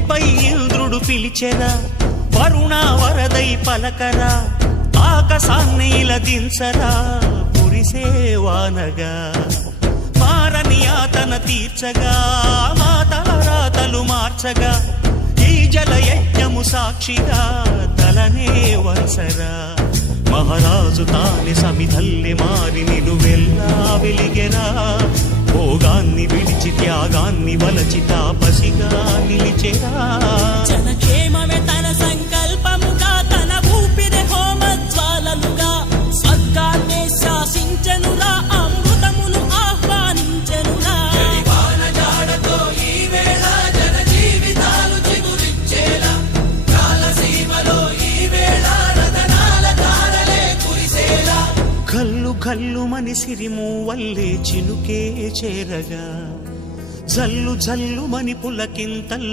భూమిపై ఇంద్రుడు పిలిచెరా, వరుణ వరదై పలకరా, ఆకాశాన్ని ఇలా దించరా కురిసేవానగా. మారని ఆతన తీర్చగా, మాతల రాతలు మార్చగా, ఈ జలయజ్ఞము సాక్షిగా తలనే వంచరా. మహారాజు తాని సమిధల్లి మారి నిలువెల్లా వెలిగెరా, భోగాన్ని విడిచి త్యాగాన్ని వలచి తాపసిగా నిలిచెరా. జనక్షేమమే తన సంకల్పముగా, తన ఊపిరి హోమజ్వాలలుగా, స్వర్గాన్నే శాసించెనురా, అమృతమును ఆహ్వానించెనురా. కల్లు కల్లు మని సిరిము వల్లే చినుకే చేరగా, జల్లు జల్లు మని పులకింతల్